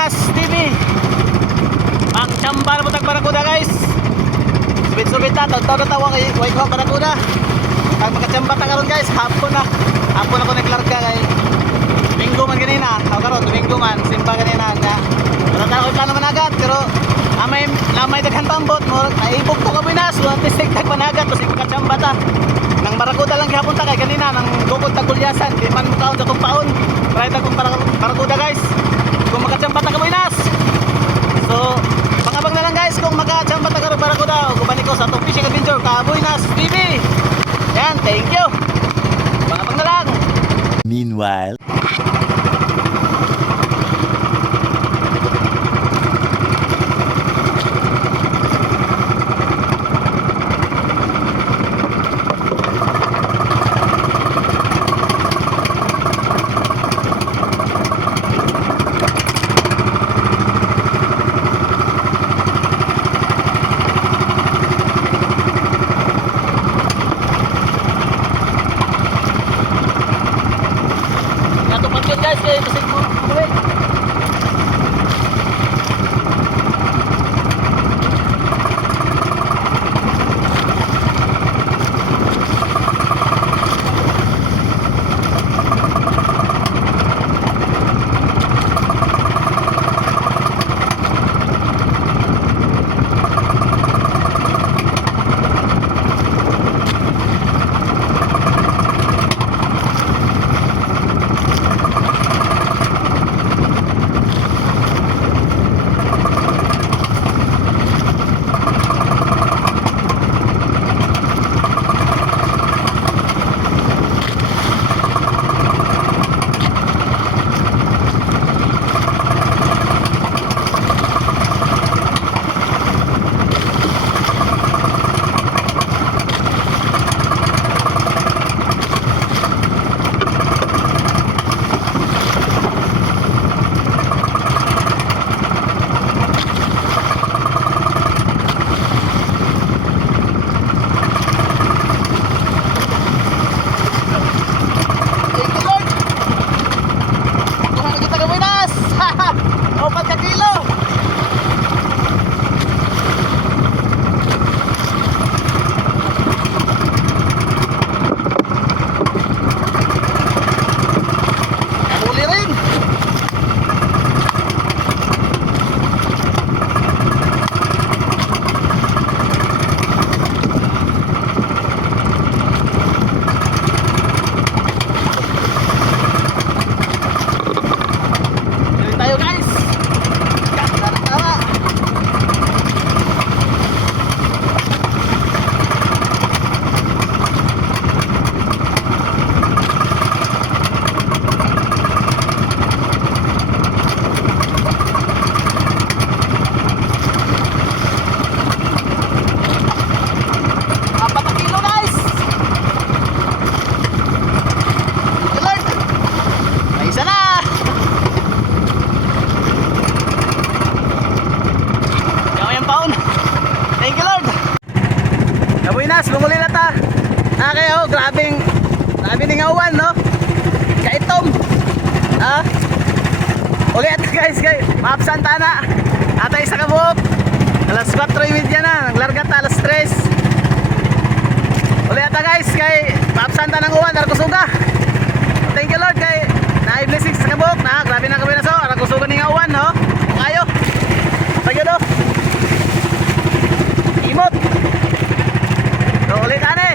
Kabuinas TV. Ang tsamba na butang barakuda guys. Subit-subit na, taw-taw na tawag way ko barakuda. Ang magkatsamba ta karon guys, hapon na. Hapon ako naglarga kay Domingo man ganina. Ako karon Domingo man, simba ganina na. Wala ta ko plano managat pero lamay daghan pambot mo. Naibog ko Kabuinas, wala tisig tag managat kasi magkatsamba ta. Nang barakuda lang gihapon ta kay ganina nang gukod ta kulyasan, di man kaon sa kong paon. Try ta kong barakuda guys. Kung magkatsamba ta Kabuinas. So, pangabang na lang guys kung magkatsamba ta karon barakuda. Gubani ko sa atong fishing adventure Kabuinas TV. Yan, thank you. Pangabang na lang. Meanwhile, guys, kaya kasi umuwi. Kabuinas, lumuli na ta. Kayo, grabe ning awan, no? Kaitom. Ulit guys, maapsan ta na. Atay sa kabuk. Alas 4:30 na, naglarga ta alas 3. Ulit ta guys, maapsan ta ng uwan, Arkusuga. Thank you Lord kay na blessings sa kabuk, na grabe na Kabuinas, so Arkusuga ning awan, no? Kayo. Tayo do. Imot. So ulit ane.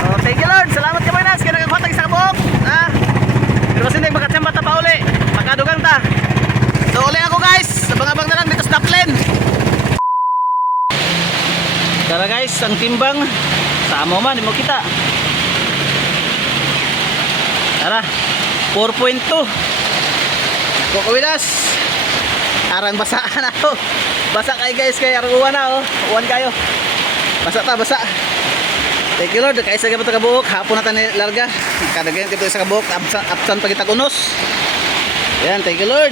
So thank you Lord. Salamat Kabuinas kaya nagkakotag sa kabuk. Pero kasi magkatsamba ta pa uli. Makadugang ta. So uli ako guys. Abang-abang na lang dito sa Duckland. Tara guys, ang timbang sa amo man, di mo kita. Tara, 4.2. Kabuinas. Arang basaan ako. Basa kayo guys, kay aruan na oh. Uwan kayo. Basa ta, basa. Thank you Lord, kaya sa gabi kabuok, hapon na tayo larga. Kadagyan kita sa kabuok, absan pa kita kunos. Yan, thank you Lord.